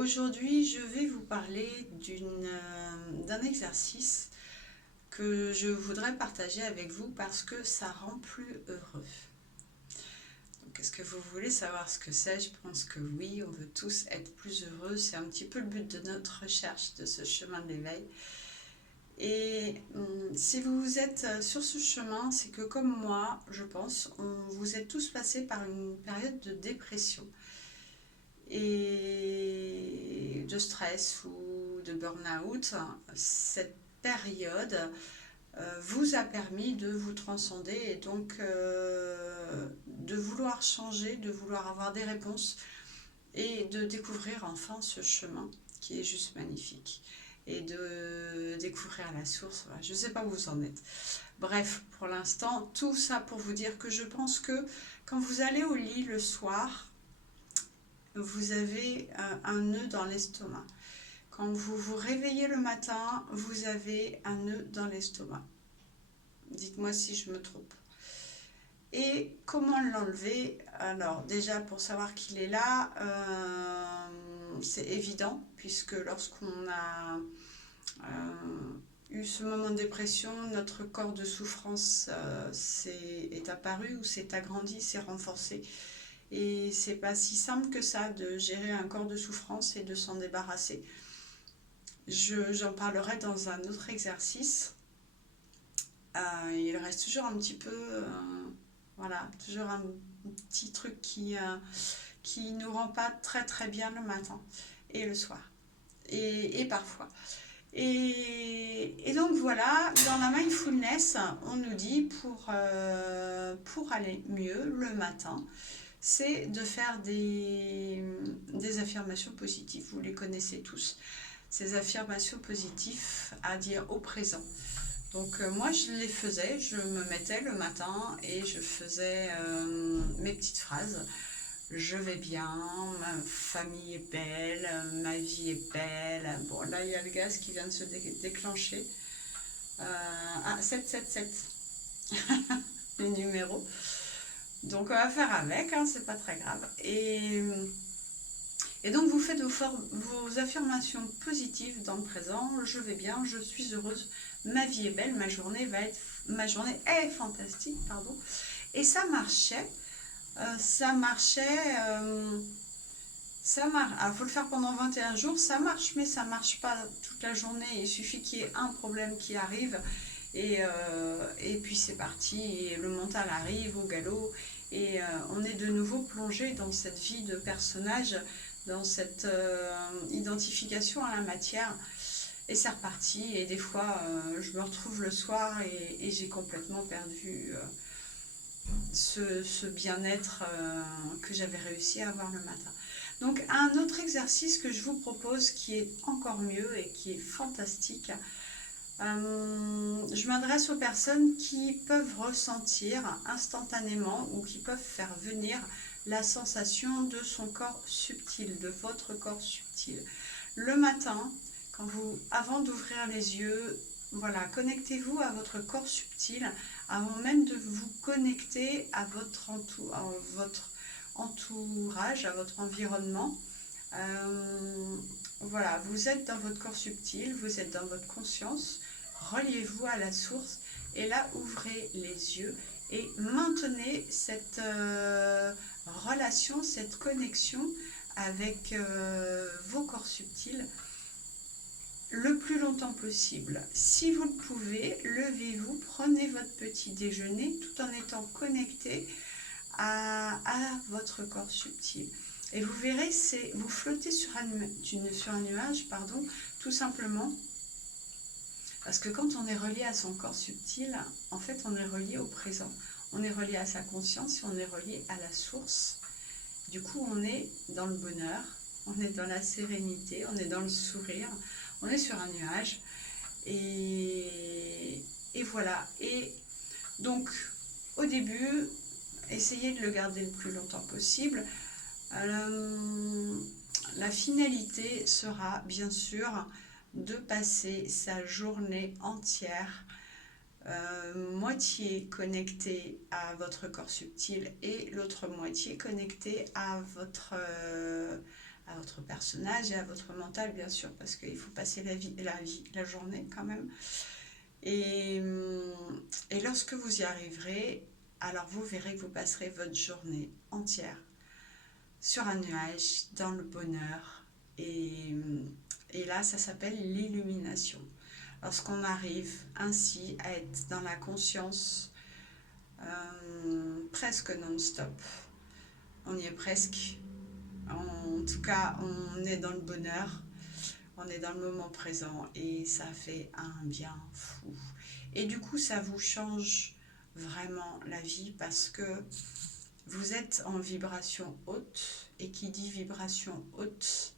Aujourd'hui, je vais vous parler d'un exercice que je voudrais partager avec vous parce que ça rend plus heureux. Donc, est-ce que vous voulez savoir ce que c'est? Je pense que oui, on veut tous être plus heureux. C'est un petit peu le but de notre recherche de ce chemin de l'éveil. Et si vous êtes sur ce chemin, c'est que comme moi, je pense, vous êtes tous passés par une période de dépression et de stress ou de burn-out. Cette période vous a permis de vous transcender et donc de vouloir changer, de vouloir avoir des réponses et de découvrir enfin ce chemin qui est juste magnifique et de découvrir la source. Je ne sais pas où vous en êtes. Bref, pour l'instant, tout ça pour vous dire que je pense que quand vous allez au lit le soir, vous avez un nœud dans l'estomac. Quand vous vous réveillez le matin, vous avez un nœud dans l'estomac. Dites-moi si je me trompe. Et comment l'enlever? Alors déjà pour savoir qu'il est là, c'est évident puisque lorsqu'on a eu ce moment de dépression, notre corps de souffrance est apparu ou s'est agrandi, s'est renforcé. Et c'est pas si simple que ça de gérer un corps de souffrance et de s'en débarrasser. J'en parlerai dans un autre exercice. Il reste toujours un petit peu, voilà, toujours un petit truc qui nous rend pas très très bien le matin et le soir et parfois. Et donc voilà, dans la mindfulness, on nous dit pour aller mieux le matin, c'est de faire des affirmations positives. Vous les connaissez tous. Ces affirmations positives à dire au présent. Donc moi je les faisais, je me mettais le matin et je faisais mes petites phrases. Je vais bien, ma famille est belle, ma vie est belle. Bon là il y a le gaz qui vient de se déclencher. 777, le numéro. Donc on va faire avec, hein, c'est pas très grave. Et donc vous faites vos affirmations positives dans le présent. Je vais bien, je suis heureuse, ma vie est belle, ma journée est fantastique, pardon. Et ça marchait. Alors, faut le faire pendant 21 jours, ça marche, mais ça marche pas toute la journée. Il suffit qu'il y ait un problème qui arrive et puis c'est parti. Et le mental arrive au galop et on est de nouveau plongé dans cette vie de personnage, dans cette identification à la matière. Et c'est reparti. Et des fois, je me retrouve le soir et j'ai complètement perdu ce bien-être que j'avais réussi à avoir le matin. Donc un autre exercice que je vous propose qui est encore mieux et qui est fantastique, je m'adresse aux personnes qui peuvent ressentir instantanément ou qui peuvent faire venir la sensation de son corps subtil, de votre corps subtil. Le matin, avant d'ouvrir les yeux, voilà, connectez-vous à votre corps subtil avant même de vous connecter à votre entourage, à votre environnement. Voilà, vous êtes dans votre corps subtil, vous êtes dans votre conscience, reliez-vous à la source et là ouvrez les yeux et maintenez cette relation, cette connexion avec vos corps subtils le plus longtemps possible. Si vous le pouvez, levez-vous, prenez votre petit déjeuner tout en étant connecté à votre corps subtil. Et vous verrez, vous flottez sur un nuage, tout simplement. Parce que quand on est relié à son corps subtil, en fait, on est relié au présent. On est relié à sa conscience et on est relié à la source. Du coup, on est dans le bonheur, on est dans la sérénité, on est dans le sourire, on est sur un nuage. Et voilà. Et donc, au début, essayez de le garder le plus longtemps possible. La finalité sera bien sûr de passer sa journée entière moitié connecté à votre corps subtil et l'autre moitié connecté à votre votre personnage et à votre mental, bien sûr, parce qu'il faut passer la journée quand même. Et, et lorsque vous y arriverez, alors vous verrez que vous passerez votre journée entière sur un nuage, dans le bonheur. Et là, ça s'appelle l'illumination. Lorsqu'on arrive ainsi à être dans la conscience presque non-stop, on y est presque. En tout cas, on est dans le bonheur, on est dans le moment présent et ça fait un bien fou. Et du coup, ça vous change vraiment la vie parce que vous êtes en vibration haute et qui dit vibration haute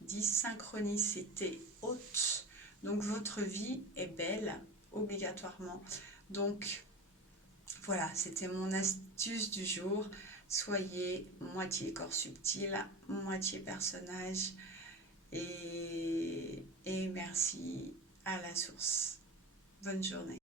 dit synchronicité haute. Donc votre vie est belle obligatoirement. Donc voilà, c'était mon astuce du jour. Soyez moitié corps subtil, moitié personnage et merci à la source. Bonne journée.